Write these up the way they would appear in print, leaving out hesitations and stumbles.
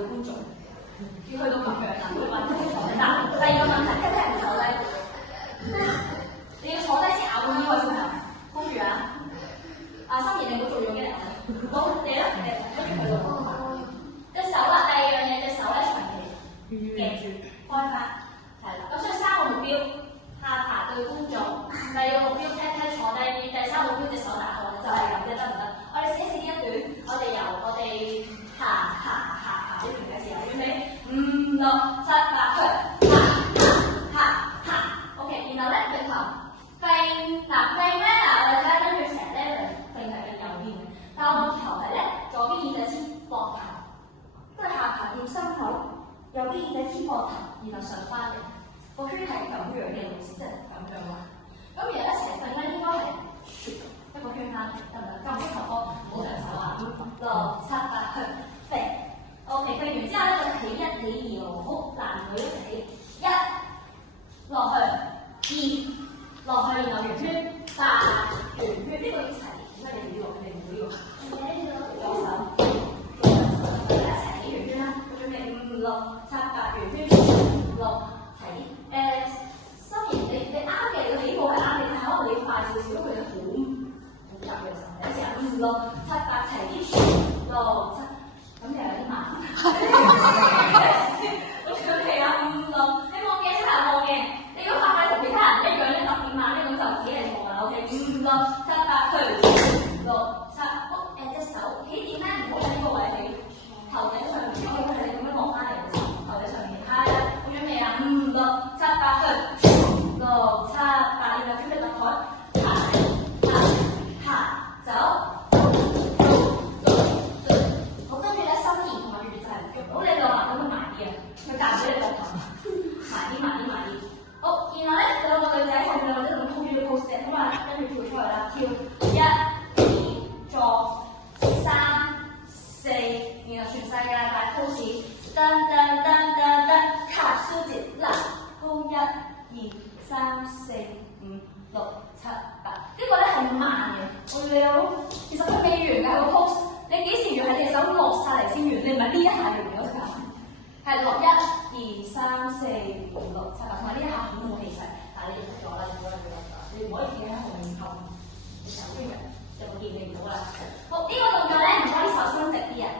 對觀眾，要去到咁樣啦，佢話坐低。嗱，第二個問題，聽唔坐低？你要坐低先咬個腰啊，小朋友，跟住啊，心怡你唔好做咗嘅，好，你啦，跟住佢咯。隻手啦，第二樣嘢隻手咧長期夾住開花，係啦。咁所以三個目標，下巴對觀眾，第二個目標聽坐低啲，第三個目標隻手打開，就係咁啫，得唔得？我哋寫呢一段，我哋由我哋行呢段嘅時候，準備5、6、7、8去行 ，OK， 然後咧直頭揈，嗱揈咧嗱，我哋睇下跟住成日咧揈係右邊嘅，但係我個頭係咧左邊耳仔先膊頭，都係下巴貼心口，右邊耳仔先膊頭，然後上翻嚟，個圈係咁樣嘅路線，即係咁樣喎。咁而家一齊揈咧應該係一個圈翻嚟，得唔得？咁啲頭波唔好上手啊！6、7、8去揈。OK， 揈完之後咧就企1、企2喎，好，男女一齊起，1落去，2落去，然後圓圈，8圓圈，呢個要齊，點解你唔要？你唔要？左手，一齊起圓圈啦，準備5、6、7、8圓圈，6齊。心怡你啱嘅，你起步係啱嘅，但係可能你快少少，佢哋好入嘅時候，有時候5、6、7、8齊啲，6、7。咁又有啲慢，咁準備啊5、6，你望鏡先係望鏡，你如果發揮同其他人一樣咧特別慢咧，咁就自己係錯啦。OK， 5、6、7、8去6、7，好隻手起點咧唔好喺呢個位起，頭頂上面，我見佢哋咁樣落翻嚟嘅時候，頭頂上面，係啦，好準備啊5、6、7、8去6、7、8，然後準備落台，行走。好，你兩個咁樣埋啲啊，佢夾住你膊頭，埋啲。好，然後咧兩個女仔後面兩個仔咁 hold 住個 pose 咁啊，跟住跳出嚟啦，跳1、2坐3、4，然後全世界大 pose， 卡舒節嗱 ，hold 1、2、3、4、5、6、7、8，呢個咧係慢嘅，我哋有，其實佢未完㗎個 pose。你幾時完係隻手落晒嚟先完，你唔係呢一下完咗㗎，係落1、2、3、4、5、6、7、8，同埋呢一下好冇氣勢，但係你做咗啦，你唔可以企喺後面扣，你手邊就會見唔到啦。好，呢個動作咧唔可以手伸直啲啊，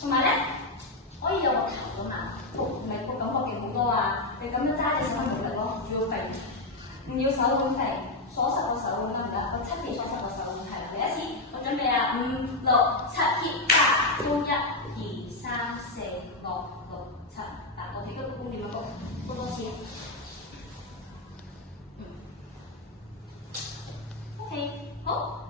同埋咧可以有個頭咁啊，唔係個感覺勁好多啊，你咁樣揸隻手冇力咯，要揈，唔要手咁揈。鎖實個手得唔得？個7字鎖實個手，係啦。第一次，我準備啊5、6、7、8 ，hold 1、2、3、4、6、7、8，我哋嗰個觀點嗰個好多次。OK， 好。